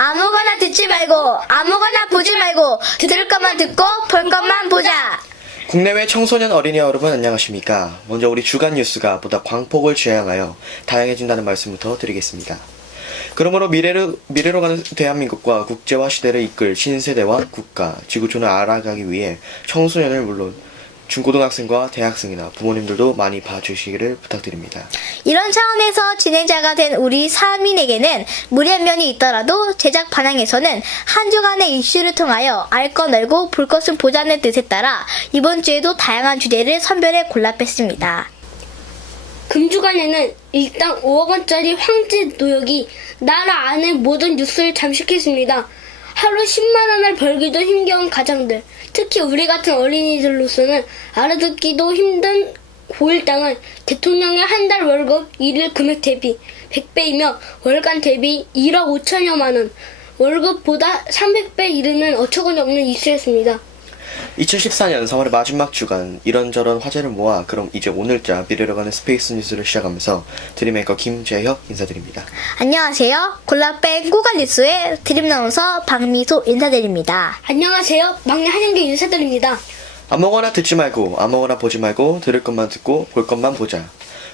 아무거나 듣지 말고 아무거나 보지 말고 들을 것만 듣고 볼 것만 보자. 국내외 청소년 어린이 여러분 안녕하십니까. 먼저 우리 주간 뉴스가 보다 광폭을 지향하여 다양해진다는 말씀부터 드리겠습니다. 그러므로 미래로 가는 대한민국과 국제화 시대를 이끌 신세대와 국가, 지구촌을 알아가기 위해 청소년을 물론 중고등학생과 대학생이나 부모님들도 많이 봐주시기를 부탁드립니다. 이런 차원에서 진행자가 된 우리 사민에게는 무리한 면이 있더라도 제작 반항에서는 한 주간의 이슈를 통하여 알 것 알고 볼 것은 보자는 뜻에 따라 이번 주에도 다양한 주제를 선별해 골라 뺐습니다. 금주간에는 일당 5억 원짜리 황제 노역이 나라 안의 모든 뉴스를 잠식했습니다. 하루 10만 원을 벌기도 힘겨운 가장들, 특히 우리 같은 어린이들로서는 알아듣기도 힘든 고일당은 대통령의 한 달 월급 일일 금액 대비 100배이며 월간 대비 1억 5천여만 원, 월급보다 300배 이르는 어처구니 없는 이슈였습니다. 2014년 3월의 마지막 주간 이런저런 화제를 모아 그럼 이제 오늘자 미래로 가는 스페이스 뉴스를 시작하면서 드림앵커 김재혁 인사드립니다. 안녕하세요. 골라뺀 꼬갈 뉴스의 드림 나운서 박미소 인사드립니다. 안녕하세요. 막내 한영규 인사드립니다. 아무거나 듣지 말고 아무거나 보지 말고 들을 것만 듣고 볼 것만 보자.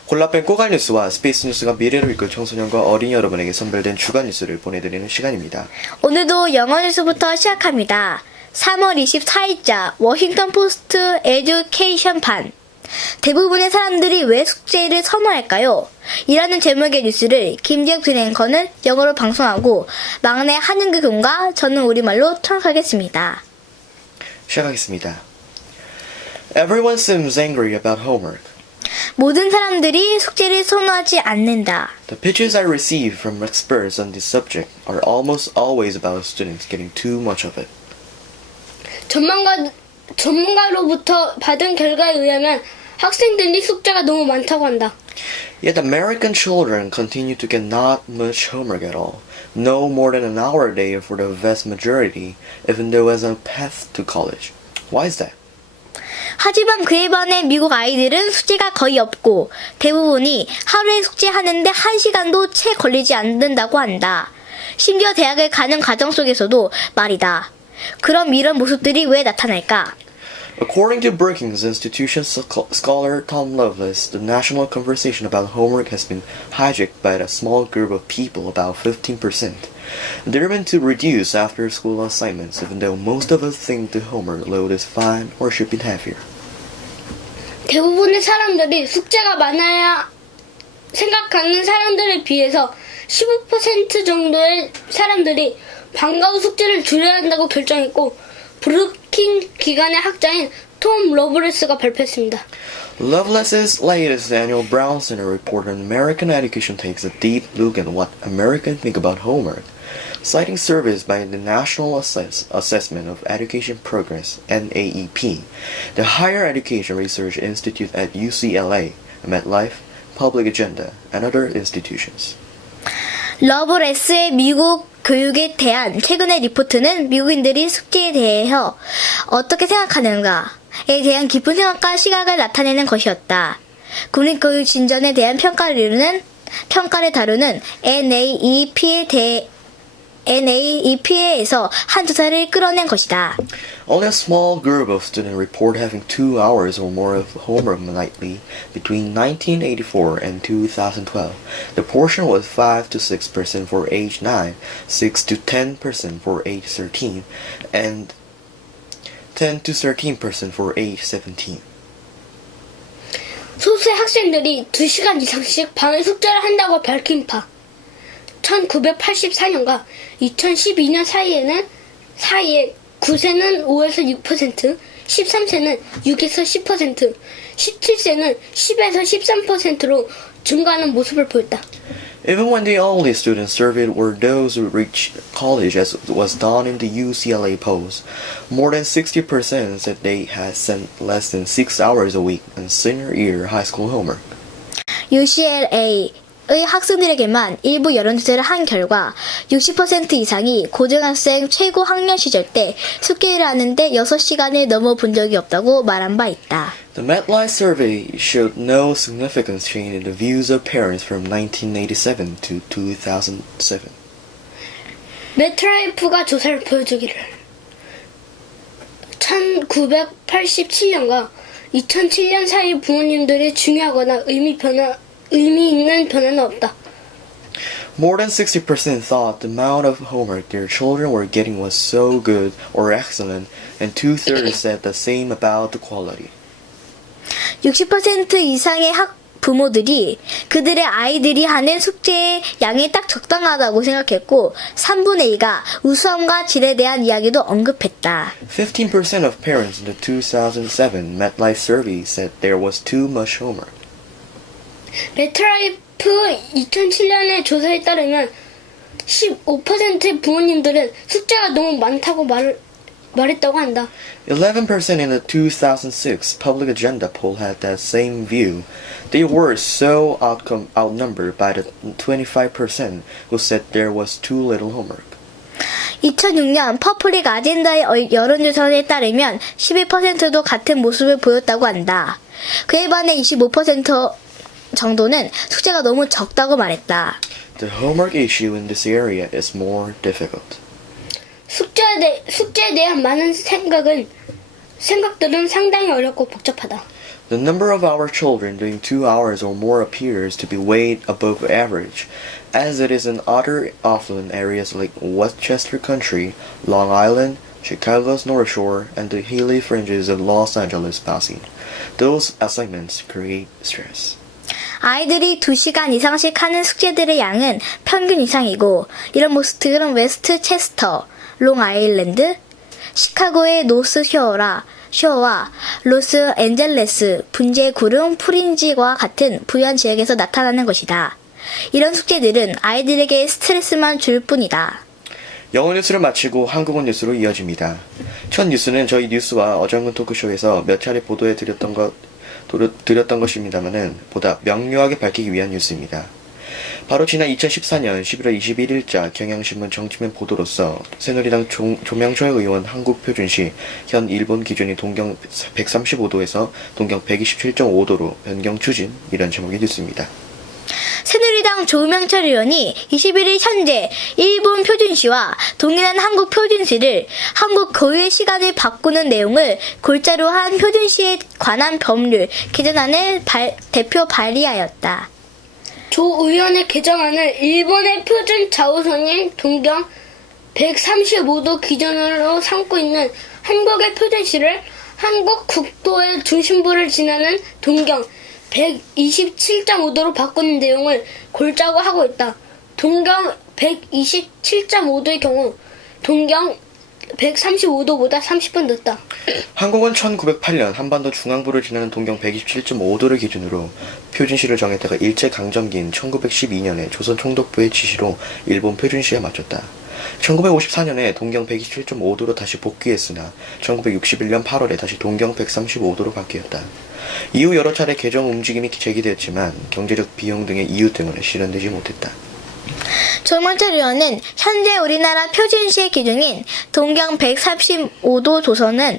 골라뺀 꼬갈 뉴스와 스페이스 뉴스가 미래를 이끌 청소년과 어린이 여러분에게 선별된 주간 뉴스를 보내드리는 시간입니다. 오늘도 영어 뉴스부터 시작합니다. 3월 24일자 워싱턴 포스트 에듀케이션판. 대부분의 사람들이 왜 숙제를 선호할까요? 이라는 제목의 뉴스를 김지혁 진행커는 영어로 방송하고 막내 한윤규 군과 저는 우리말로 통역하겠습니다. 시작하겠습니다. Everyone seems angry about homework. 모든 사람들이 숙제를 선호하지 않는다. The pitches I receive from experts on this subject are almost always about students getting too much of it. 전문가로부터 받은 결과에 의하면 학생들이 숙제가 너무 많다고 한다. Yet American children continue to get not much homework at all. No more than an hour a day for the vast majority, even though as a path to college. Why is that? 하지만 그에 반해 미국 아이들은 숙제가 거의 없고 대부분이 하루에 숙제하는데 1시간도 채 걸리지 않는다고 한다. 심지어 대학을 가는 과정 속에서도 말이다. 그럼 이런 모습들이 왜 나타날까? According to Brookings Institution scholar Tom Lovelace, the national conversation about homework has been hijacked by a small group of people, about 15%, driven to reduce after-school assignments, even though most of us think the homework load is fine or should be heavier. 대부분의 사람들이 숙제가 많아야 생각하는 사람들에 비해서 15% 정도의 사람들이 방과 후 숙제를 줄여야 한다고 결정했고 브루킹 기관의 학자인 톰 러브레스가 발표했습니다. Lovelace's latest annual Brown Center report on American education takes a deep look at what Americans think about homework. Citing surveys by the National Assessment of Education Progress, NAEP, the Higher Education Research Institute at UCLA, MetLife, Public Agenda, and other institutions. 러브레스의 미국 교육에 대한 최근의 리포트는 미국인들이 숙제에 대해서 어떻게 생각하는가에 대한 깊은 생각과 시각을 나타내는 것이었다. 국립교육 진전에 대한 평가를 다루는 NAEP에서 한 조사를 끌어낸 것이다. Only a small group of students report having 2 hours or more of homework nightly between 1984 and 2012. The portion was 5 to 6% for age 9, 6 to 10% for age 13, and 10 to 13% for age 17. 소수의 학생들이 2시간 이상씩 밤에 숙제를 한다고 밝힌 바 1984년과 2012년 사이에 9세는 5에서 6%, 13세는 6에서 10%, 17세는 10에서 13%로 증가하는 모습을 보였다. Even when the only students surveyed were those who reached college, as was done in the UCLA polls, more than 60% said they had spent less than 6 hours a week on senior year high school homework. UCLA의 학생들에게만 일부 여론조사를 한 결과 60% 이상이 고등학생 최고 학년 시절 때 숙제를 하는데 6시간을 넘어 본 적이 없다고 말한 바 있다. The MetLife survey showed no significant change in the views of parents from 1987 to 2007. 메트라이프가 조사를 보여주기를 1987년과 2007년 사이 부모님들의 중요하거나 의미 있는 변화는 없다. More than 60% thought the amount of homework their children were getting was so good or excellent, and 2/3 said the same about the quality. 60% 이상의 부모들이 그들의 아이들이 하는 숙제의 양이 딱 적당하다고 생각했고 3분의 2가 우수함과 질에 대한 이야기도 언급했다. 15% of parents in the 2007 MetLife survey said there was too much homework. 메트라이프 2007년의 조사에 따르면 15%의 부모님들은 숙제가 너무 많다고 말했다고 한다. 11% in the 2006 Public Agenda poll had that same view. They were so outnumbered by the 25% who said there was too little homework. 2006년 퍼플릭 아젠다의 여론조사에 따르면 11%도 같은 모습을 보였다고 한다. 그에 반해 25% 정도는 숙제가 너무 적다고 말했다. The homework issue in this area is more difficult. 숙제에 대한 많은 생각들은 상당히 어렵고 복잡하다. The number of our children doing 2 hours or more appears to be way above average, as it is in other affluent areas like Westchester County, Long Island, Chicago's North Shore, and the hilly fringes of Los Angeles Basin. Those assignments create stress. 아이들이 2시간 이상씩 하는 숙제들의 양은 평균 이상이고 이런 모습들은 웨스트체스터, 롱아일랜드, 시카고의 노스쇼어와 로스앤젤레스, 분재 구름, 프린지와 같은 부유한 지역에서 나타나는 것이다. 이런 숙제들은 아이들에게 스트레스만 줄 뿐이다. 영어 뉴스를 마치고 한국어 뉴스로 이어집니다. 첫 뉴스는 저희 뉴스와 어정근 토크쇼에서 몇 차례 보도해 드렸던 것입니다만은 보다 명료하게 밝히기 위한 뉴스입니다. 바로 지난 2014년 11월 21일자 경향신문 정치면 보도로서 새누리당 조명철 의원 한국 표준시 현 일본 기준이 동경 135도에서 동경 127.5도로 변경 추진, 이런 제목의 뉴스입니다. 새누리당 조명철 의원이 21일 현재 일본 표준시와 동일한 한국 표준시를 한국 고유의 시간을 바꾸는 내용을 골자로 한 표준시에 관한 법률 개정안을 대표 발의하였다. 조 의원의 개정안을 일본의 표준 좌우선인 동경 135도 기준으로 삼고 있는 한국의 표준시를 한국 국토의 중심부를 지나는 동경 127.5도로 바꾸는 내용을 골자고 하고 있다. 동경 127.5도의 경우 동경 135도보다 30분 늦다. 한국은 1908년 한반도 중앙부를 지나는 동경 127.5도를 기준으로 표준시를 정했다가 일제강점기인 1912년에 조선 총독부의 지시로 일본 표준시에 맞췄다. 1954년에 동경 127.5도로 다시 복귀했으나 1961년 8월에 다시 동경 135도로 바뀌었다. 이후 여러 차례 개정 움직임이 제기되었지만 경제적 비용 등의 이유 때문에 실현되지 못했다. 조명철 의원은 현재 우리나라 표준시의 기준인 동경 135도 조선은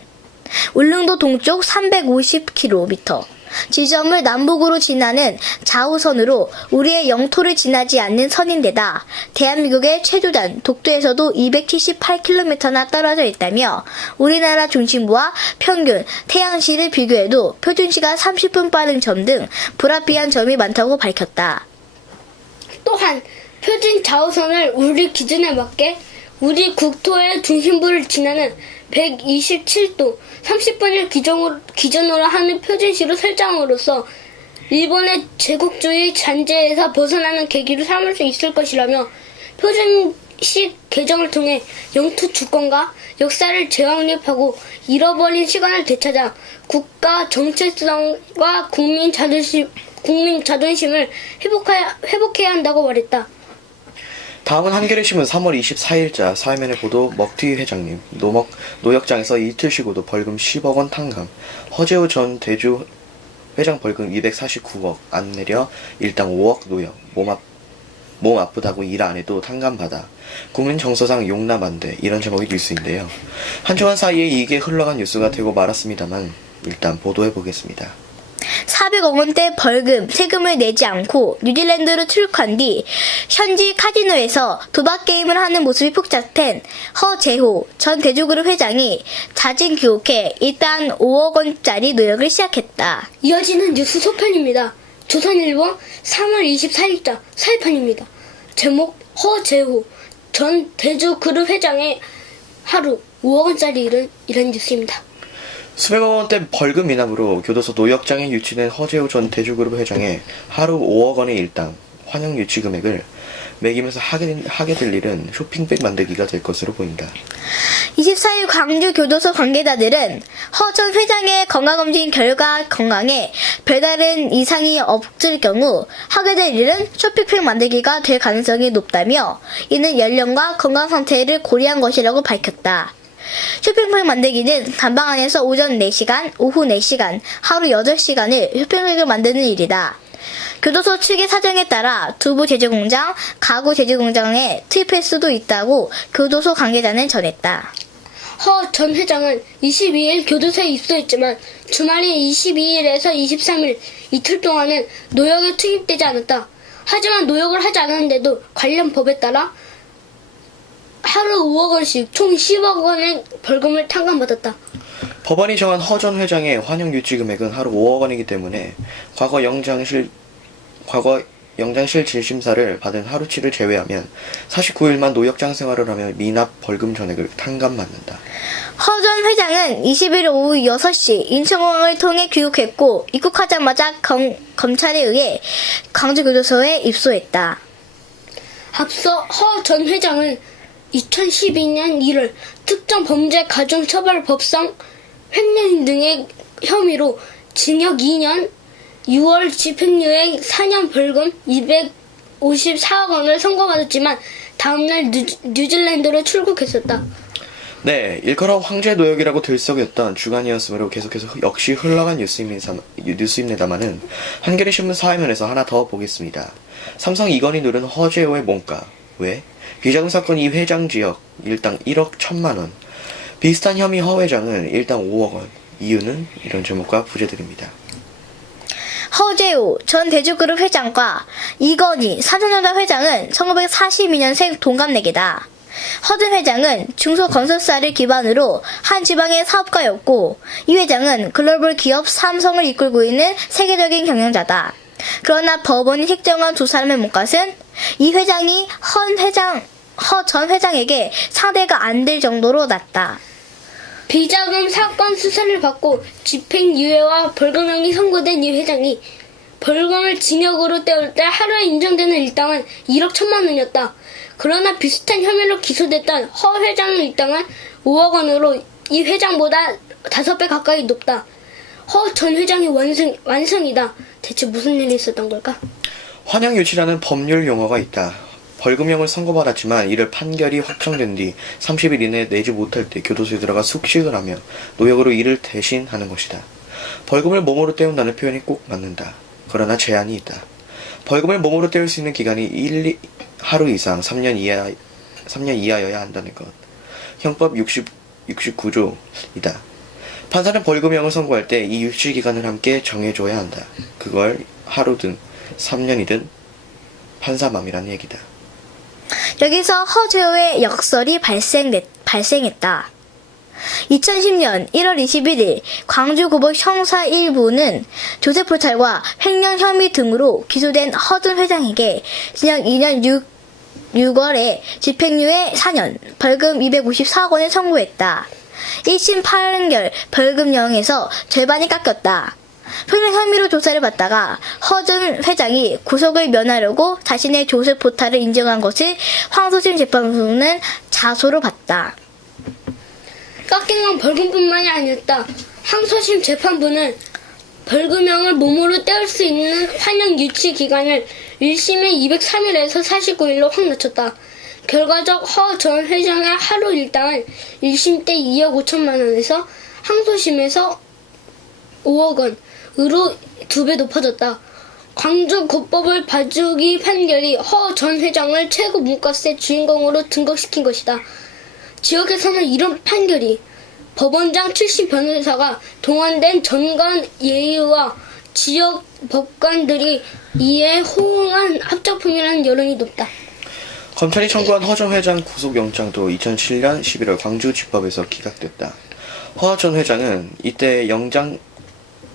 울릉도 동쪽 350km 지점을 남북으로 지나는 좌우선으로 우리의 영토를 지나지 않는 선인데다 대한민국의 최도단 독도에서도 278km나 떨어져 있다며 우리나라 중심부와 평균 태양시를 비교해도 표준시가 30분 빠른 점 등 불합리한 점이 많다고 밝혔다. 또한 표준 좌우선을 우리 기준에 맞게 우리 국토의 중심부를 지나는 127도 30분을 기준으로 하는 표준시로 설정함으로써 일본의 제국주의 잔재에서 벗어나는 계기로 삼을 수 있을 것이라며 표준시 개정을 통해 영토 주권과 역사를 재확립하고 잃어버린 시간을 되찾아 국가 정체성과 국민 자존심을 회복해야 한다고 말했다. 다음은 한겨레신문 3월 24일자 사회면의 보도 먹튀 회장님, 노역장에서 이틀 쉬고도 벌금 10억 원 탕감, 허재호 전 대주 회장 벌금 249억 안 내려 일당 5억 노역, 몸 아프다고 일 안 해도 탕감받아, 국민 정서상 용납 안 돼, 이런 제목의 뉴스인데요. 한 주간 사이에 이게 흘러간 뉴스가 되고 말았습니다만 일단 보도해 보겠습니다. 400억 원대 벌금, 세금을 내지 않고 뉴질랜드로 출국한 뒤 현지 카지노에서 도박 게임을 하는 모습이 폭작된 허재호 전 대주그룹 회장이 자진 귀국해 일단 5억 원짜리 노역을 시작했다. 이어지는 뉴스 소편입니다. 조선일보 3월 24일자 사회편입니다. 제목 허재호 전 대주그룹 회장의 하루 5억 원짜리 일은 이런 뉴스입니다. 수백억 원대 벌금 미납으로 교도소 노역장에 유치된 허재호 전 대주그룹 회장의 하루 5억 원의 일당 환영 유치 금액을 매기면서 하게 될 일은 쇼핑백 만들기가 될 것으로 보인다. 24일 광주 교도소 관계자들은 허 전 회장의 건강검진 결과 건강에 별다른 이상이 없을 경우 하게 될 일은 쇼핑백 만들기가 될 가능성이 높다며 이는 연령과 건강 상태를 고려한 것이라고 밝혔다. 쇼핑백 만들기는 단방 안에서 오전 4시간, 오후 4시간, 하루 8시간을 쇼핑백을 만드는 일이다. 교도소 측의 사정에 따라 두부 제조공장, 가구 제조공장에 투입할 수도 있다고 교도소 관계자는 전했다. 허 전 회장은 22일 교도소에 입소했지만 주말인 22일에서 23일 이틀 동안은 노역에 투입되지 않았다. 하지만 노역을 하지 않았는데도 관련 법에 따라 하루 5억 원씩 총 10억 원의 벌금을 탕감받았다. 법원이 정한 허 전 회장의 환영 유치 금액은 하루 5억 원이기 때문에 과거 영장실 질심사를 받은 하루치를 제외하면 49일만 노역장 생활을 하며 미납 벌금 전액을 탕감받는다. 허 전 회장은 20일 오후 6시 인천공항을 통해 귀국했고 입국하자마자 검찰에 의해 광주교도소에 입소했다. 앞서 허 전 회장은 2012년 1월 특정 범죄 가중처벌법상 횡령 등의 혐의로 징역 2년, 6월 집행유예 4년 벌금 254억 원을 선고받았지만 다음날 뉴질랜드로 출국했었다. 네, 일컬어 황제 노역이라고 들썩였던 주간이었으므로 계속해서 역시 흘러간 뉴스입니다만은 한겨레 신문 사회면에서 하나 더 보겠습니다. 삼성 이건희 누른 허재호의 몸가. 왜? 비자금 사건 이 회장 지역 일당 1억 1천만 원. 비슷한 혐의 허 회장은 일당 5억 원. 이유는 이런 제목과 부제들입니다. 허재호 전 대주그룹 회장과 이건희 삼성전자 회장은 1942년생 동갑내기다. 허 전 회장은 중소건설사를 기반으로 한 지방의 사업가였고 이 회장은 글로벌 기업 삼성을 이끌고 있는 세계적인 경영자다. 그러나 법원이 책정한 두 사람의 몸값은 이 회장이 허 전 회장에게 상대가 안 될 정도로 낮다. 비자금 사건 수사를 받고 집행유예와 벌금형이 선고된 이 회장이 벌금을 징역으로 때울 때 하루에 인정되는 일당은 1억 1천만 원이었다. 그러나 비슷한 혐의로 기소됐던 허 회장의 일당은 5억 원으로 이 회장보다 5배 가까이 높다. 허 전 회장이 완성이다. 대체 무슨 일이 있었던 걸까? 환영 유치라는 법률 용어가 있다. 벌금형을 선고받았지만 이를 판결이 확정된 뒤 30일 이내에 내지 못할 때 교도소에 들어가 숙식을 하며 노역으로 이를 대신하는 것이다. 벌금을 몸으로 때운다는 표현이 꼭 맞는다. 그러나 제한이 있다. 벌금을 몸으로 때울 수 있는 기간이 하루 이상 3년 이하여야 한다는 것. 형법 69조이다. 판사는 벌금형을 선고할 때 이 유치 기간을 함께 정해줘야 한다. 그걸 하루든 3년이든 판사 맘이란 얘기다. 여기서 허재호의 역설이 발생했다. 2010년 1월 21일 광주고법 형사 1부는 조세포탈과 횡령 혐의 등으로 기소된 허 전 회장에게 징역 2년 6월에 집행유예 4년, 벌금 254억 원을 선고했다. 1심 판결 벌금형에서 절반이 깎였다. 횡령 혐의로 조사를 받다가 허 전 회장이 구속을 면하려고 자신의 조세 포탈을 인정한 것을 항소심 재판부는 자소로 봤다. 깎인 건 벌금뿐만이 아니었다. 항소심 재판부는 벌금형을 몸으로 때울 수 있는 환영 유치 기간을 1심에 203일에서 49일로 확 낮췄다. 결과적 허 전 회장의 하루 일당은 1심 때 2억 5천만 원에서 항소심에서 5억 원으로 2배 높아졌다. 광주 고법을 봐주기 판결이 허 전 회장을 최고 몸값의 주인공으로 등극시킨 것이다. 지역에서는 이런 판결이 법원장 출신 변호사가 동원된 전관 예의와 지역 법관들이 이에 호응한 합작품이라는 여론이 높다. 검찰이 청구한 허 전 회장 구속영장도 2007년 11월 광주지법에서 기각됐다. 허 전 회장은 이때 영장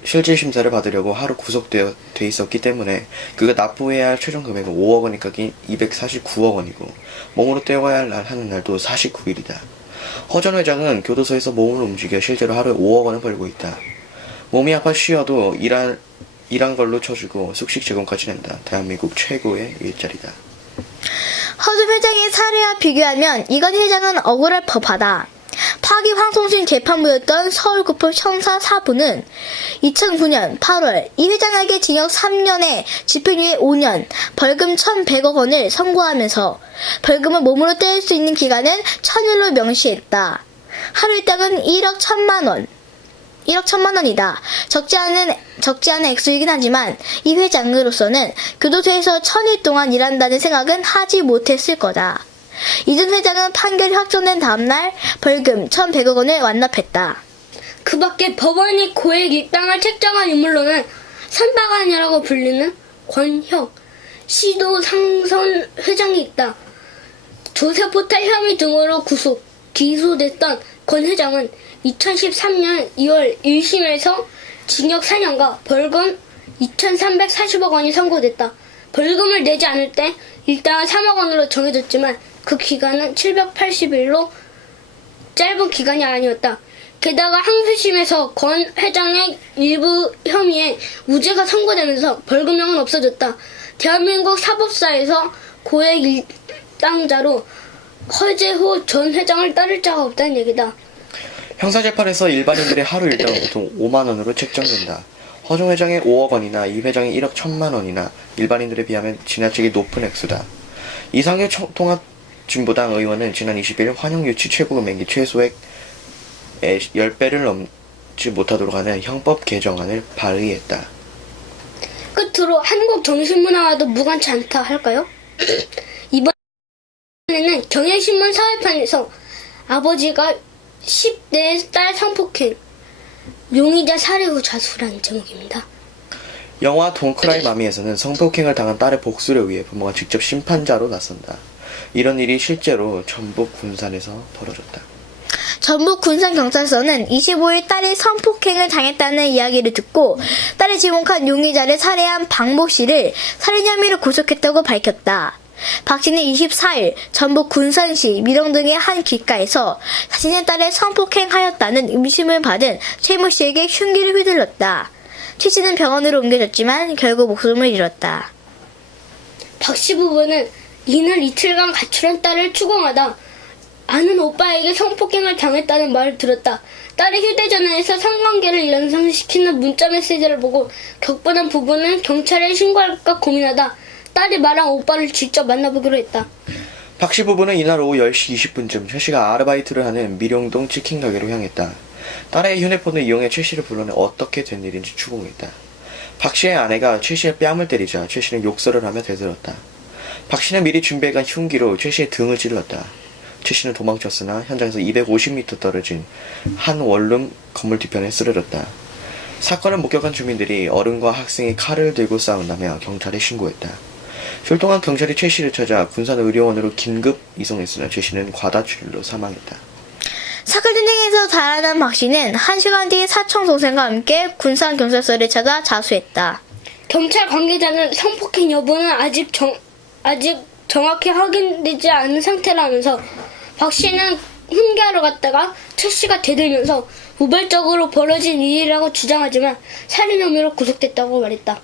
실질 심사를 받으려고 하루 구속되어 있었기 때문에 그가 납부해야 할 최종 금액은 5억 원이 깎인 249억 원이고 몸으로 떼어가야 하는 날도 49일이다. 허 전 회장은 교도소에서 몸을 움직여 실제로 하루에 5억 원을 벌고 있다. 몸이 아파 쉬어도 일한 걸로 쳐주고 숙식 제공까지 낸다. 대한민국 최고의 일자리다. 허준 회장의 사례와 비교하면 이건 회장은 억울할 법하다. 파기환송심 재판부였던 서울구법 형사 4부는 2009년 8월 이 회장에게 징역 3년에 집행유예 5년, 벌금 1,100억 원을 선고하면서 벌금을 몸으로 떼을 수 있는 기간은 1000일로 명시했다. 하루 일당은 1억 1천만 원. 1억 1천만 원이다. 적지 않은 액수이긴 하지만 이 회장으로서는 교도소에서 1000일 동안 일한다는 생각은 하지 못했을 거다. 이준 회장은 판결이 확정된 다음날 벌금 1,100억 원을 완납했다. 그 밖에 법원이 고액 일당을 책정한 인물로는 선박안이라고 불리는 권혁 시도상선 회장이 있다. 조세포탈 혐의 등으로 기소됐던 권 회장은 2013년 2월 1심에서 징역 4년과 벌금 2,340억 원이 선고됐다. 벌금을 내지 않을 때 일당은 3억 원으로 정해졌지만 그 기간은 780일로 짧은 기간이 아니었다. 게다가 항소심에서 권 회장의 일부 혐의에 무죄가 선고되면서 벌금형은 없어졌다. 대한민국 사법사에서 고액 일당자로 허재호 전 회장을 따를 자가 없다는 얘기다. 형사재판에서 일반인들의 하루 일당은 보통 5만 원으로 책정된다. 허 전 회장의 5억 원이나 이 회장의 1억 1천만 원이나 일반인들에 비하면 지나치게 높은 액수다. 이상규 통합진보당 의원은 지난 20일 환영유치 최고금액이 최소액 10배를 넘지 못하도록 하는 형법 개정안을 발의했다. 끝으로 한국정신문화와도 무관치 않다 할까요? 이번에는 경향신문 사회판에서 아버지가 10대 딸 성폭행, 용의자 살해 후 자수라는 제목입니다. 영화 돈크라이 마미에서는 성폭행을 당한 딸의 복수를 위해 부모가 직접 심판자로 나선다. 이런 일이 실제로 전북 군산에서 벌어졌다. 전북 군산경찰서는 25일 딸이 성폭행을 당했다는 이야기를 듣고 딸을 지목한 용의자를 살해한 박모 씨를 살인 혐의로 구속했다고 밝혔다. 박 씨는 24일 전북 군산시 미령 등의 한 길가에서 자신의 딸을 성폭행하였다는 의심을 받은 최모 씨에게 흉기를 휘둘렀다. 최 씨는 병원으로 옮겨졌지만 결국 목숨을 잃었다. 박 씨 부부는 이날 이틀간 가출한 딸을 추궁하다 아는 오빠에게 성폭행을 당했다는 말을 들었다. 딸의 휴대전화에서 성관계를 연상시키는 문자 메시지를 보고 격분한 부부는 경찰에 신고할까 고민하다 딸이 말한 오빠를 직접 만나보기로 했다. 박 씨 부부는 이날 오후 10시 20분쯤 최 씨가 아르바이트를 하는 미령동 치킨 가게로 향했다. 딸의 휴대폰을 이용해 최 씨를 불러내 어떻게 된 일인지 추궁했다. 박 씨의 아내가 최 씨의 뺨을 때리자 최 씨는 욕설을 하며 대들었다. 박 씨는 미리 준비해간 흉기로 최 씨의 등을 찔렀다. 최 씨는 도망쳤으나 현장에서 250m 떨어진 한 원룸 건물 뒤편에 쓰러졌다. 사건을 목격한 주민들이 어른과 학생이 칼을 들고 싸운다며 경찰에 신고했다. 출동한 경찰이 최 씨를 찾아 군산의료원으로 긴급 이송했으나 최 씨는 과다출혈로 사망했다. 사건 현장에서 달아난 박 씨는 1시간 뒤에 사촌 동생과 함께 군산경찰서를 찾아 자수했다. 경찰 관계자는 성폭행 여부는 아직 정확히 확인되지 않은 상태라면서 박 씨는 흉기하러 갔다가 최 씨가 대들면서 우발적으로 벌어진 일이라고 주장하지만 살인 혐의로 구속됐다고 말했다.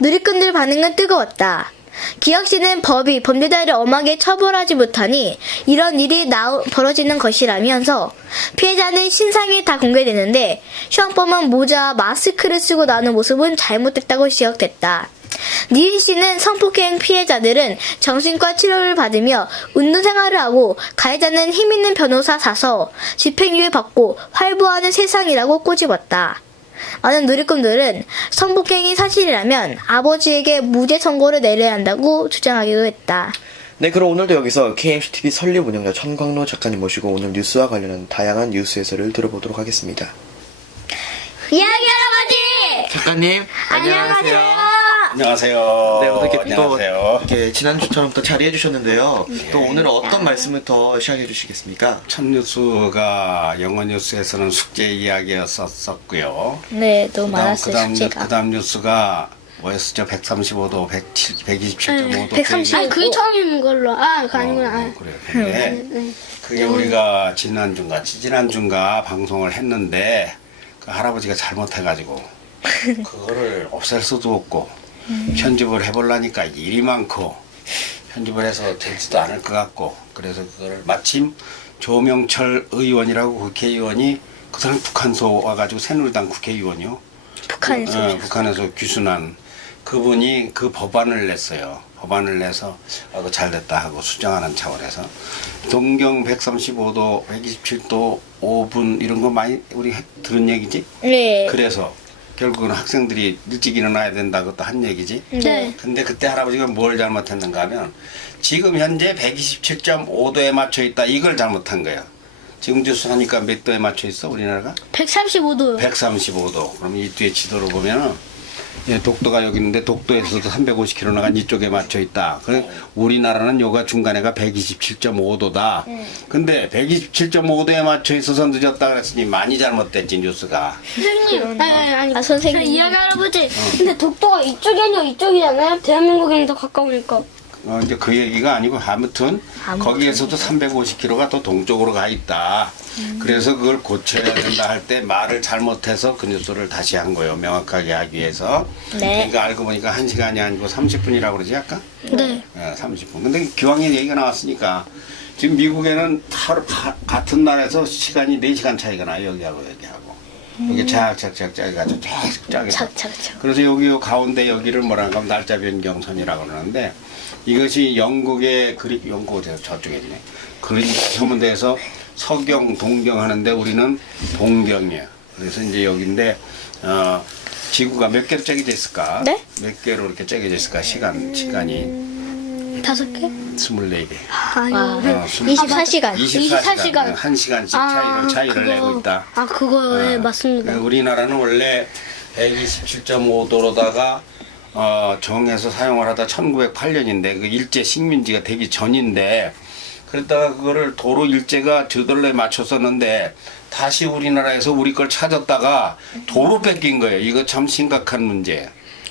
누리꾼들 반응은 뜨거웠다. 기혁 씨는 법이 범죄자를 엄하게 처벌하지 못하니 이런 일이 벌어지는 것이라면서 피해자는 신상이 다 공개되는데 시황범은 모자와 마스크를 쓰고 나오는 모습은 잘못됐다고 지적됐다. 니은 씨는 성폭행 피해자들은 정신과 치료를 받으며 운동생활을 하고 가해자는 힘있는 변호사 사서 집행유예 받고 활보하는 세상이라고 꼬집었다. 많은 누리꾼들은 성폭행이 사실이라면 아버지에게 무죄 선고를 내려야 한다고 주장하기도 했다. 네, 그럼 오늘도 여기서 KMCTV 설립 운영자 천광로 작가님 모시고 오늘 뉴스와 관련한 다양한 뉴스 해설을 들어보도록 하겠습니다. 이야기 할아버지! 작가님, 안녕하세요. 안녕하세요. 네, 오늘 이렇게 또 안녕하세요. 이렇게 지난주처럼 또 자리해 주셨는데요. 또 오늘은 어떤 말씀부터 시작해 주시겠습니까? 첫 뉴스가 영어 뉴스에서는 숙제 이야기였었고요. 네, 너무 많았어요, 그다음 숙제가. 그다음 뉴스가 뭐였었죠? 135도, 127.5도. 130. 아, 그게 처음인 걸로. 아, 그거 아니구나. 아. 그래. 근데 그게 우리가 지난주인가 방송을 했는데 그 할아버지가 잘못해가지고 그거를 없앨 수도 없고 편집을 해보려니까 일이 많고 편집을 해서 되지도 않을 것 같고 그래서 그거를 마침 조명철 의원이라고 국회의원이 그 사람 북한소 와가지고 새누리당 국회의원이요. 북한에서. 북한에서 귀순한 그분이 그 법안을 냈어요. 법안을 내서 그거 잘 됐다 하고 수정하는 차원에서 동경 135도, 127도, 5분 이런 거 많이 우리 들은 얘기지? 네. 그래서 결국은 학생들이 일찍 일어나야 된다 그것도 한 얘기지. 네. 근데 그때 할아버지가 뭘 잘못했는가 하면 지금 현재 127.5도에 맞춰 있다 이걸 잘못한 거야. 지금 뉴스 하니까 몇 도에 맞춰 있어 우리나라가? 135도요. 135도. 그럼 이 뒤에 지도를 보면은 예, 독도가 여기 있는데 독도에서도 350km 나간 이쪽에 맞춰 있다. 그래 우리나라는 요가 중간에가 127.5도다. 근데 127.5도에 맞춰 있어서 늦었다 그랬으니 많이 잘못됐지 뉴스가. 선생님. 아니. 아, 선생님. 이야기 할아버지. 근데 독도가 이쪽이 아니라 이쪽이잖아요. 대한민국이랑 더 가까우니까. 이제 그 얘기가 아니고 아무튼 거기에서도 350km가 더 동쪽으로 가 있다. 그래서 그걸 고쳐야 된다 할 때 말을 잘못해서 그 뉴스를 다시 한 거예요. 명확하게 하기 위해서. 네. 그러니까 알고 보니까 1시간이 아니고 30분이라고 그러지 아까? 네. 30분. 근데 기왕에 얘기가 나왔으니까 지금 미국에는 하루 같은 날에서 시간이 4시간 차이가 나요. 여기하고 여기하고. 여기 착착착 짜가지고 계속 짜게. 착착착. 그래서 여기 가운데 여기를 뭐랄까 하면 날짜 변경선이라고 그러는데 이것이 영국의 영국에서 저쪽에 있네. 그린 서문대에서 서경, 동경 하는데 우리는 동경이에요. 그래서 이제 여기인데 지구가 몇 개로 쪼개져 있을까? 네? 몇 개로 이렇게 쪼개져 있을까? 시간이 5개? 24개. 아니요. 24시간. 24시간. 1시간씩 차이를 내고 있다. 아, 그거에 맞습니다. 우리나라는 원래 127.5도로다가 정해서 사용을 하다 1908년인데 그 일제 식민지가 되기 전인데 그랬다가 그거를 도로 일제가 저절로 맞췄었는데 다시 우리나라에서 우리 걸 찾았다가 도로 뺏긴 거예요. 이거 참 심각한 문제.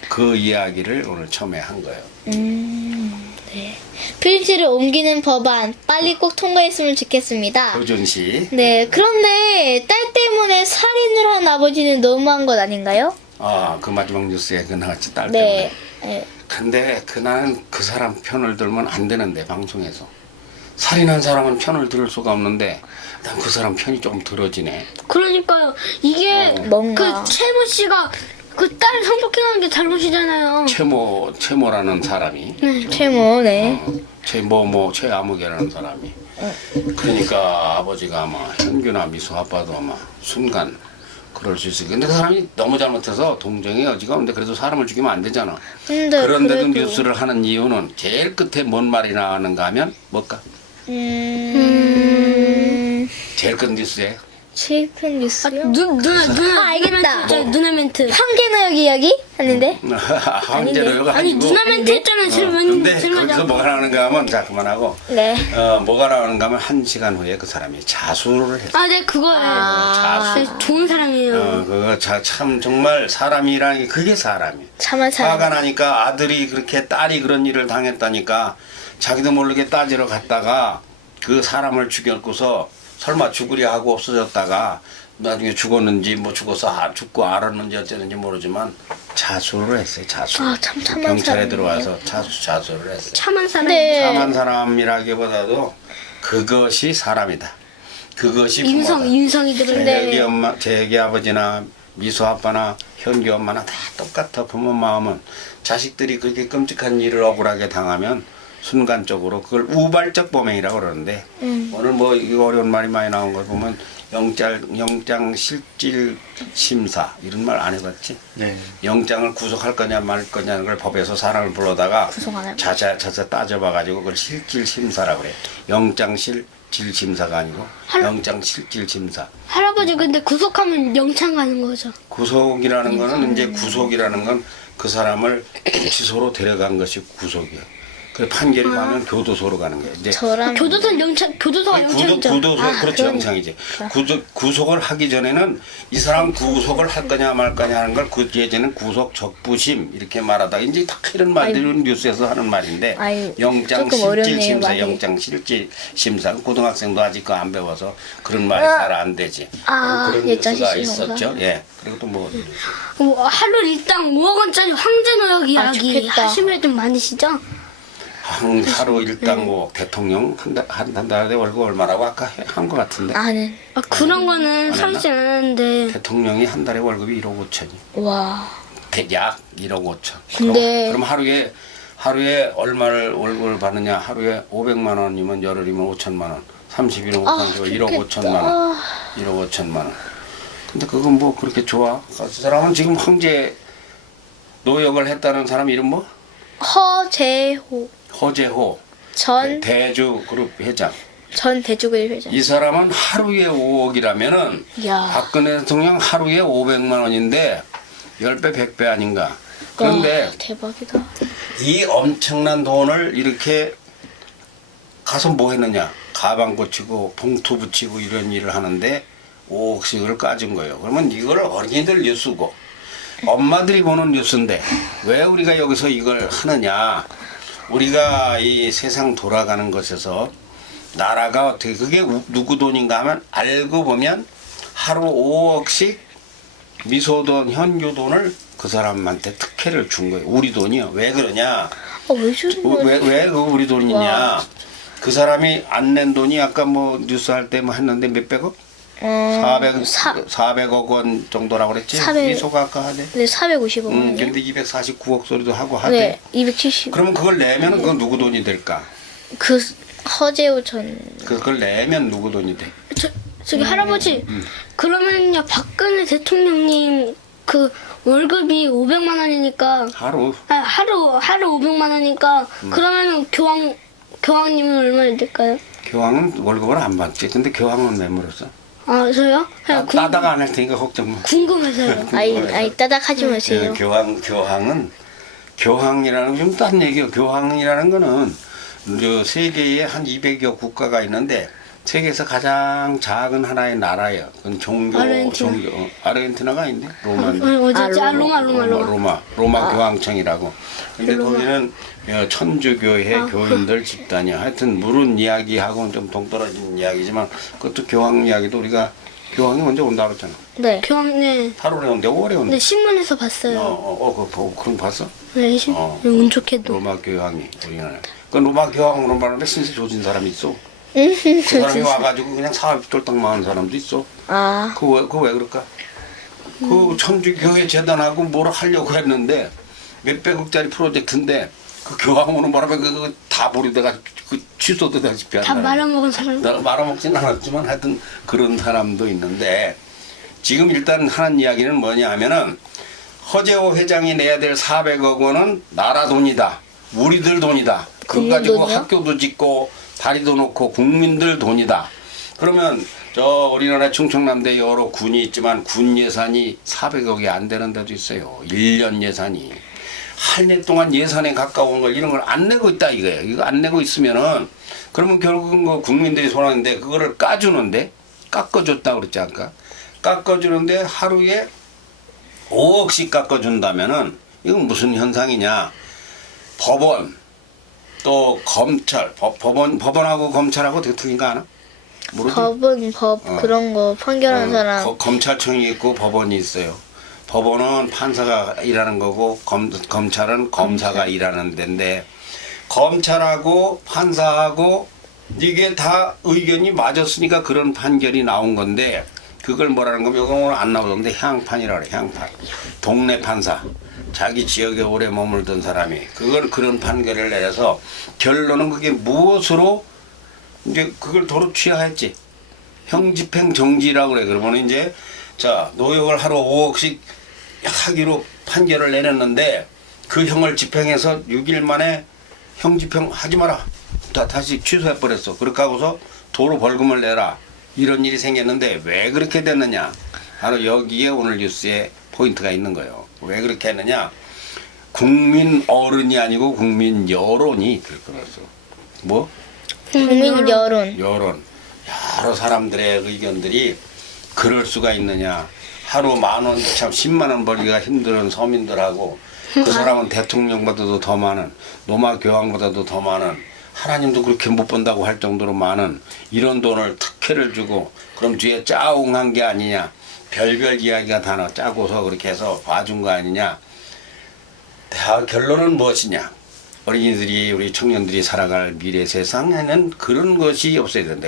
그 이야기를 오늘 처음에 한 거예요. 네. 표준시를 옮기는 법안 빨리 꼭 통과했으면 좋겠습니다. 도전시. 네. 그런데 딸 때문에 살인을 한 아버지는 너무한 것 아닌가요? 그 마지막 뉴스에 그 나왔지 딸 네. 때문에. 근데 그날은 그 사람 편을 들면 안 되는데 방송에서. 살인한 사람은 편을 들을 수가 없는데 난 그 사람 편이 조금 들어지네. 그러니까요. 이게 뭔가. 그 채모 씨가 그 딸 성폭행한 게 잘못이잖아요. 최모라는 사람이 최모, 네. 최아무개라는 사람이 그러니까 아버지가 아마 현규나 미수 아빠도 아마 순간 그럴 수 있어요. 근데 그 사람이 너무 잘못해서 동정의 여지가 없는데 그래도 사람을 죽이면 안 되잖아. 그런데도 그래도. 뉴스를 하는 이유는 제일 끝에 뭔 말이 나가는가 하면 뭘까? 제일 끝 뉴스에 제일 큰 뉴스요? 누나 알겠다. 누나 멘트. 황계노역 이야기 하는데? 황제로요가 아니 아니고 누나 멘트 했잖아요. 제일 근데 제일 거기서 먼저. 뭐가 나오는가 하면 자 그만하고 네. 뭐가 나오는가 하면 1시간 후에 그 사람이 자수를 했어. 아, 네, 그거예요. 자수. 네, 좋은 사람이에요. 그거 참 정말 사람이라는 게 그게 사람이에요. 참한 사람. 화가 나니까 아들이 그렇게 딸이 그런 일을 당했다니까 자기도 모르게 따지러 갔다가 그 사람을 죽였고서 설마 죽으려 하고 없어졌다가 나중에 죽었는지 뭐 죽고 알았는지 어쨌는지 모르지만 자수를 했어요. 자수. 참 참한 경찰에 사람이에요. 들어와서 자수를 했어요. 참한 사람. 네. 참한 사람이라기보다도 그것이 사람이다. 그것이 부모다. 인성이 들은데. 제기 아버지나 미수 아빠나 현규 엄마나 다 똑같아. 부모 마음은 자식들이 그렇게 끔찍한 일을 억울하게 당하면 순간적으로 그걸 우발적 범행이라고 그러는데 오늘 뭐 이거 어려운 말이 많이 나온 걸 보면 영장 실질 심사 이런 말 안 해봤지? 네. 영장을 구속할 거냐 말 거냐는 걸 법에서 사람을 불러다가 구속 안 해봐. 자자 따져봐가지고 그걸 실질 심사라고 그래. 영장 실질 심사가 아니고 영장 실질 심사. 할아버지 근데 구속하면 영창 가는 거죠. 구속이라는 거는 이제 구속이라는 건 그 사람을 구치소로 데려간 것이 구속이야. 그 판결이 나면 교도소로 가는 거야. 이제 저랑 교도소가 영창이죠. 구도소 아, 그렇죠 그럼- 영창이지. 구속을 하기 전에는 이 사람 구속을 할 거냐 말 거냐 하는 걸 그 예전에는 구속 적부심 이렇게 말하다 이제 다 이런 말들은 뉴스에서 하는 말인데 아이, 영장 조금 실질 어렵네요, 심사, 말이. 영장 실질 심사 고등학생도 아직 그거 안 배워서 그런 말이 잘 안 되지. 아, 그런 영장 뉴스가 실질 심사. 있었죠. 예. 그리고 또 뭐 하루 일당 5억 원짜리 황제노역 이야기 좋겠다. 하시는 분 많으시죠? 하루 일당 뭐 대통령 한 달에 월급 얼마라고 아까 한 것 같은데 아는 그런 거는 안 살지 않았는데 대통령이 한 달에 월급이 1억 5천이. 와. 약 1억 5천. 근데- 그럼 하루에 얼마를 월급을 받느냐? 하루에 500만 원이면 열흘이면 5천만 원. 30일은 아, 1억 좋겠다. 5천만 원. 1억 5천만 원. 근데 그건 뭐 그렇게 좋아? 그 사람은 지금 황제 노역을 했다는 사람 이름 뭐? 허재호 허재호 전 대주그룹 회장. 대주교회 회장. 이 사람은 하루에 5억이라면은 야. 박근혜 대통령 하루에 500만 원인데 10배 100배 아닌가? 그런데 와, 대박이다. 이 엄청난 돈을 이렇게 가서 뭐 했느냐? 가방 고치고 봉투 붙이고 이런 일을 하는데 5억씩을 까준 거예요. 그러면 이걸 어린이들 뉴스고 엄마들이 보는 뉴스인데 왜 우리가 여기서 이걸 하느냐? 우리가 이 세상 돌아가는 것에서 나라가 어떻게 그게 누구 돈인가 하면 알고 보면 하루 5억씩 미소돈 현규돈을 그 사람한테 특혜를 준 거예요. 우리 돈이요. 왜 그러냐? 왜 주는 거야? 왜 그거 우리 돈이냐? 와. 그 사람이 안 낸 돈이 아까 뭐 뉴스 할 때 뭐 했는데 몇백억? 400억 원 정도라고 그랬지? 400. 미소가 아까 하네. 네, 450억 원이요. 근데 249억 소리도 하고 하대. 네, 270. 그러면 그걸 내면은 그건 누구 돈이 될까? 그 허재호 전 그걸 내면 누구 돈이 돼? 저기 할아버지 그러면요 박근혜 대통령님 그 월급이 500만 원이니까 하루 하루 500만 원이니까 그러면은 교황님은 얼마나 될까요? 교황은 월급을 안 받지. 근데 교황은 왜 물었어? 아 저요? 그냥 따다가 안 할 테니까 걱정 마. 궁금해서요. 아이 따닥하지 마세요. 교황이라는 건 좀 딴 얘기요. 교황이라는 거는 저 세계에 한 200여 국가가 있는데 세계에서 가장 작은 하나의 나라예요. 그건 아르헨티나가 있네. 어제지 로마. 로마 교황청이라고. 근데 거기는 천주교회 교인들 집단이야. 하여튼 물은 이야기하고는 좀 동떨어진 이야기지만 그것도 교황 이야기도 우리가 교황이 언제 온다고 그랬잖아. 네. 교황네. 8월에 온대, 5월에 온대. 네 신문에서 봤어요. 그럼 봤어? 네, 운 좋게도. 로마 교황이 우리나라. 그 로마 교황으로 말하는데 신세 조진 사람이 있어. 그 사람이 와가지고 그냥 사업 쫄딱 망한 사람도 있어. 아, 그거 왜 그럴까? 그 천주교회 재단하고 뭘 하려고 했는데 몇백억짜리 프로젝트인데 그 교황 오는 바람에 그거 다 버리다가 그 취소도 되다시피 다 한다. 말아먹은 사람. 말아먹진 않았지만 하여튼 그런 사람도 있는데 지금 일단 하는 이야기는 뭐냐 하면은 허재호 회장이 내야 될 400억 원은 나라 돈이다. 우리들 돈이다. 그거 국민 가지고 돈이요? 학교도 짓고 다리도 놓고 국민들 돈이다. 그러면 저 우리나라 충청남도에 여러 군이 있지만 군 예산이 400억이 안 되는 데도 있어요. 1년 예산이. 한 년 동안 예산에 가까운 걸 이런 걸 안 내고 있다 이거예요. 이거 안 내고 있으면은 그러면 결국은 그 국민들이 손하는데 그거를 까주는데 깎아줬다 그랬지 않까? 깎아주는데 하루에 5억씩 깎아준다면은 이건 무슨 현상이냐? 법원 또 검찰 법원하고 검찰하고 어떻게 틀린가 아나? 모르지? 법 그런 거 판결하는 사람. 검찰청이 있고 법원이 있어요. 법원은 판사가 일하는 거고 검찰은 검사가 일하는 데인데 검찰하고 판사하고 이게 다 의견이 맞았으니까 그런 판결이 나온 건데 그걸 뭐라는 거면 이거 오늘 안 나오던데 향판이라 그래. 향판. 동네 판사. 자기 지역에 오래 머물던 사람이 그걸 그런 판결을 내려서 결론은 그게 무엇으로 이제 그걸 도로 취하했지. 형집행 정지라고 그래. 그러면 이제 자 노역을 하루 5억씩 하기로 판결을 내렸는데 그 형을 집행해서 6일 만에 형 집행하지 마라. 다시 취소해 버렸어. 그렇게 하고서 도로 벌금을 내라. 이런 일이 생겼는데 왜 그렇게 됐느냐? 바로 여기에 오늘 뉴스에 포인트가 있는 거예요. 왜 그렇게 했느냐? 국민 어른이 아니고 국민 여론이 들끓었어. 뭐? 국민 여론. 여론. 여러 사람들의 의견들이 그럴 수가 있느냐. 하루 10,000원, 참 10만 원 벌기가 힘든 서민들하고 그 사람은 대통령보다도 더 많은, 노마교황보다도 더 많은, 하나님도 그렇게 못 본다고 할 정도로 많은 이런 돈을 특혜를 주고 그럼 뒤에 짜웅한 게 아니냐. 별별 이야기가 다 짜고서 그렇게 해서 봐준 거 아니냐. 결론은 무엇이냐. 어린이들이 우리 청년들이 살아갈 미래 세상에는 그런 것이 없어야 된다.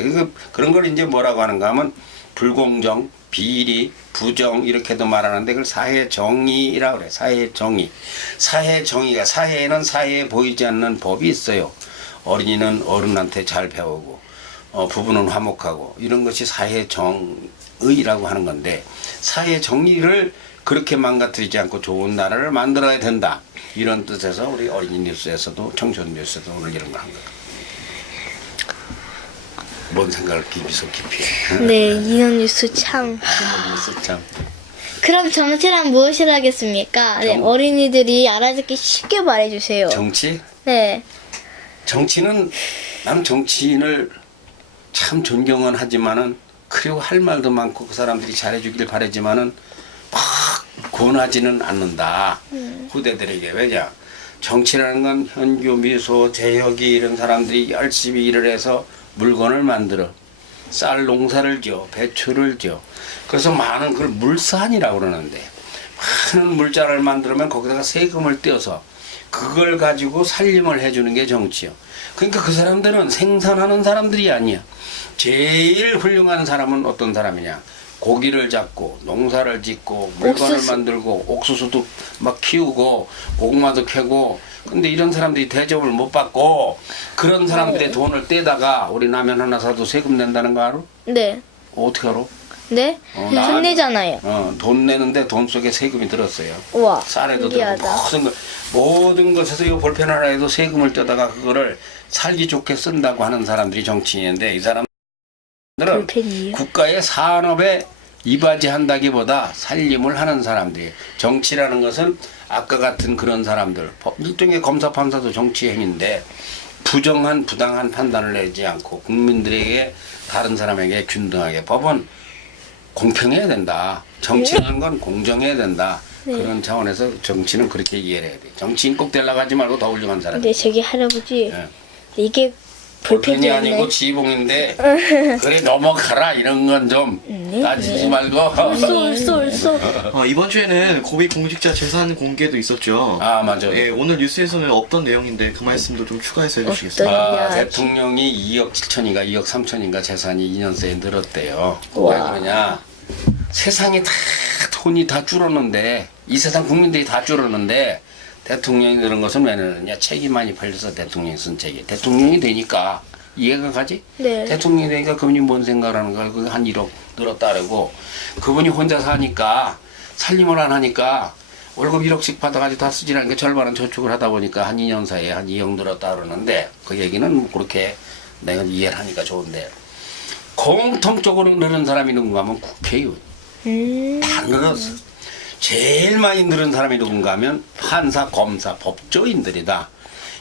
그런 걸 이제 뭐라고 하는가 하면 불공정, 비리, 부정 이렇게도 말하는데 그걸 사회 정의라고 그래. 사회 정의. 사회 정의가 사회에는 사회에 보이지 않는 법이 있어요. 어린이는 어른한테 잘 배우고 부부는 화목하고 이런 것이 사회 정의라고 하는 건데 사회 정의를 그렇게 망가뜨리지 않고 좋은 나라를 만들어야 된다. 이런 뜻에서 우리 어린이 뉴스에서도 청소년 뉴스에서도 오늘 이런 거 한 거예요. 뭔 생각을 깊이서 깊이 해. 네, 이런 뉴스 참. 뉴스 참. 그럼 정치란 무엇이라겠습니까? 네, 어린이들이 알아듣기 쉽게 말해주세요. 정치? 네. 정치는 나는 정치인을 참 존경은 하지만은 그리고 할 말도 많고 그 사람들이 잘해주길 바라지만은 막 권하지는 않는다. 후대들에게. 왜냐? 정치라는 건 현교, 미소, 재혁이 이런 사람들이 열심히 일을 해서 물건을 만들어. 쌀 농사를 지어, 배추를 지어. 그래서 많은 그걸 물산이라고 그러는데 많은 물자를 만들면 거기다가 세금을 떼어서 그걸 가지고 살림을 해주는 게 정치요. 그러니까 그 사람들은 생산하는 사람들이 아니야. 제일 훌륭한 사람은 어떤 사람이냐. 고기를 잡고 농사를 짓고 물건을 옥수수. 만들고 옥수수도 막 키우고 고구마도 캐고 근데 이런 사람들이 대접을 못 받고 그런 사람들의 돈을 떼다가 우리 라면 하나 사도 세금 낸다는 거 알아? 네. 어떻게 알아? 네? 돈 내잖아요. 돈 내는데 돈 속에 세금이 들었어요. 우와. 쌀에도 들고 신기하다. 모든 것에서 이 볼펜 하나 해도 세금을 떼다가 그거를 살기 좋게 쓴다고 하는 사람들이 정치인인데 이 사람들은 볼펜이에요? 국가의 산업에 이바지한다기보다 살림을 하는 사람들이 정치라는 것은 아까 같은 그런 사람들 일종의 검사 판사도 정치 행위인데 부정한 부당한 판단을 내지 않고 국민들에게 다른 사람에게 균등하게 법은 공평해야 된다. 정치라는 건 공정해야 된다. 그런 차원에서 정치는 그렇게 이해를 해야 돼. 정치인 꼭 되려고 하지 말고 더 훌륭한 사람. 근데 저기 할아버지 예. 이게 볼펜이 볼펜이 아니고 지봉인데 그래 넘어가라 이런 건 좀 따지지 말고. 쏠. 이번 주에는 고위 공직자 재산 공개도 있었죠. 아 맞아. 예, 오늘 뉴스에서는 없던 내용인데 그 말씀도 좀 추가해서 해주시겠어요? 야, 대통령이 2억 7천인가 2억 3천인가 재산이 2년 새에 늘었대요. 와. 왜 그러냐? 세상이 다 돈이 다 줄었는데 이 세상 국민들이 다 줄었는데 대통령이 늘은 것은 왜 늘었냐? 책이 많이 팔려서 대통령이 쓴 책이. 대통령이 되니까 이해가 가지? 네. 대통령이 되니까 그분이 뭔 생각을 하는 거야? 그게 한 1억 늘었다 그러고 그분이 혼자 사니까 살림을 안 하니까 월급 1억씩 받아가지고 다 쓰지 않으니까 절반은 저축을 하다 보니까 한 2년 사이에 한 2억 늘었다 그러는데 그 얘기는 뭐 그렇게 내가 이해를 하니까 좋은데 공통적으로 늘은 사람이 누군가 하면 국회의원. 다 늘었어. 제일 많이 늘은 사람이 누군가 하면 판사, 검사, 법조인들이다.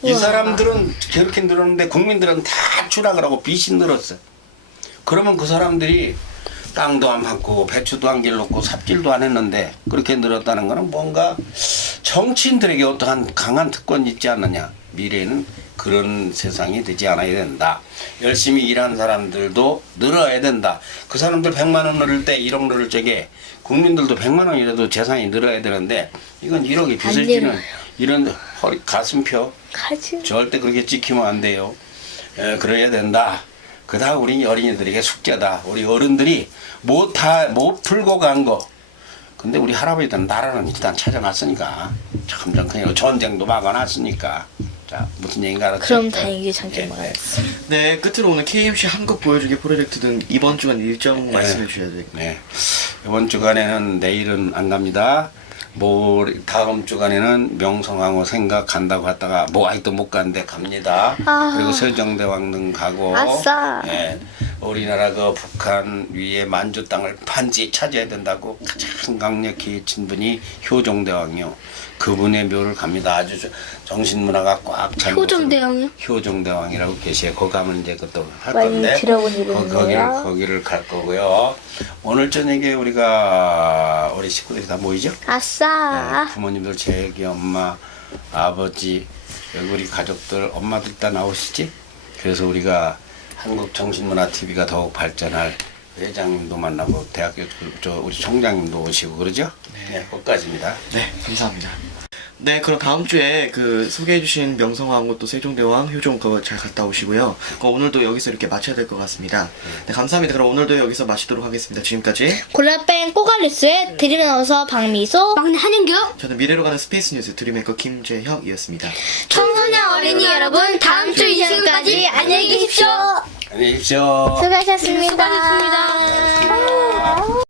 이 사람들은 그렇게 늘었는데 국민들은 다 추락을 하고 빚이 늘었어. 그러면 그 사람들이 땅도 안 받고 배추도 안 길렀고 삽질도 안 했는데 그렇게 늘었다는 거는 뭔가 정치인들에게 어떠한 강한 특권이 있지 않느냐. 미래에는 그런 세상이 되지 않아야 된다. 열심히 일하는 사람들도 늘어야 된다. 그 사람들 100만 원 늘을 때 1억 늘을 적에 국민들도 100만 원이라도 재산이 늘어야 되는데 이건 1억이 빚을 지는 이런 허리 가슴표 가지. 절대 그렇게 찍히면 안 돼요. 그래야 된다. 그다음 우리 어린이들에게 숙제다. 우리 어른들이 못 풀고 간 거 근데 우리 할아버지들은 나라는 일단 찾아놨으니까 점점 그냥 전쟁도 막아놨으니까 자 무슨 얘기인가 알았죠? 그럼 다행히 전쟁 예, 막았어. 네, 끝으로 오늘 KMC 한국 보여주기 프로젝트 등 이번 주간 일정 말씀해 주셔야 돼요. 네. 이번 주간에는 내일은 안 갑니다. 다음 주간에는 명성황후 생각 간다고 했다가 아직도 못 갔는데 갑니다. 아. 그리고 세종대왕 등 가고. 아싸. 예. 우리나라 그 북한 위에 만주 땅을 반드시 차지해야 된다고 가장 강력히 외친 분이 효종대왕이요. 그분의 묘를 갑니다. 아주 정신문화가 꽉 찬 효종대왕이요? 효종대왕이라고 계시요. 거기 가면 이제 그것도 할 많이 건데 들어본 이름이네요. 거기를 갈 거고요. 오늘 저녁에 우리가 우리 식구들이 다 모이죠. 아싸. 네, 부모님들, 제기 엄마, 아버지, 여기 우리 가족들, 엄마들 다 나오시지. 그래서 우리가 한국정신문화TV가 더욱 발전할 회장님도 만나고 대학교 우리 총장님도 오시고 그러죠. 네, 거기까지입니다. 네, 감사합니다. 네, 그럼 다음 주에 그 소개해주신 명성황후 또 세종대왕 효종 그거 잘 갔다 오시고요. 그럼 오늘도 여기서 이렇게 마쳐야 될 것 같습니다. 네, 감사합니다. 그럼 오늘도 여기서 마치도록 하겠습니다. 지금까지 골라뺀 꼬갈뉴스의 드림 아나운서 박미소, 막내 한윤규. 저는 미래로 가는 스페이스 뉴스 드림메이커 김재혁이었습니다. 청소년 어린이 여러분, 다음 주 이 시간까지 안녕히 계십시오. 안녕히 계십시오. 수고하셨습니다. 수고하셨습니다.